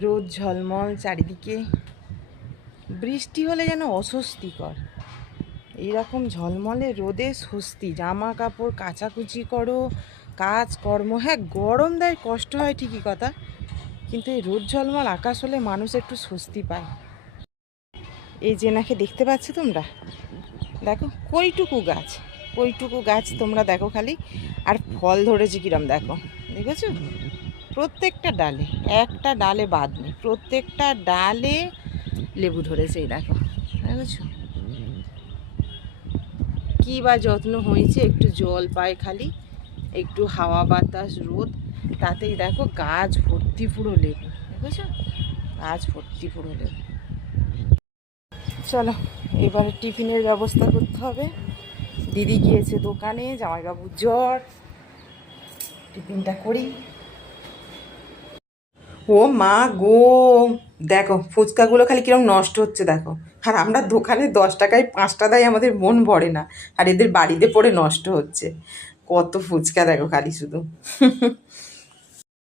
রোদ ঝলমল চারিদিকে, বৃষ্টি হলে যেন অস্বস্তিকর। এইরকম ঝলমলে রোদে স্বস্তি, জামা কাপড় কাচাকুচি করো, কাজকর্ম। হ্যাঁ, গরম দেয়, কষ্ট হয়, ঠিকই কথা, কিন্তু এই রোদ ঝলমল আকাশ হলে মানুষ একটু স্বস্তি পায়। এই জেনাকে দেখতে পাচ্ছ তোমরা? দেখো কইটুকু গাছ তোমরা দেখো খালি, আর ফল ধরেছে কিরম দেখো, দেখেছো? প্রত্যেকটা ডালে, একটা ডালে বাদ নেই, প্রত্যেকটা ডালে লেবু ধরেছে। এই দেখো, দেখেছো? কী বা যত্ন হয়েছে, একটু জল পায় খালি, একটু হাওয়া বাতাস রোদ, তাতেই দেখো গাছ ভর্তি পুরো লেবু, দেখেছো? গাছ ভর্তি পুরো লেবু। চলো এবারে টিফিনের ব্যবস্থা করতে হবে। দিদি গিয়েছে দোকানে, জামাইবাবুর জ্বর, টিফিনটা করি। ও মা গো, দেখো ফুচকাগুলো খালি কিরকম নষ্ট হচ্ছে দেখো। আর আমরা দোকানে 10 টাকায় 5টা দেয়, আমাদের মন ভরে না, আর এদের বাড়িতে পড়ে নষ্ট হচ্ছে। কত ফুচকা দেখো খালি শুধু।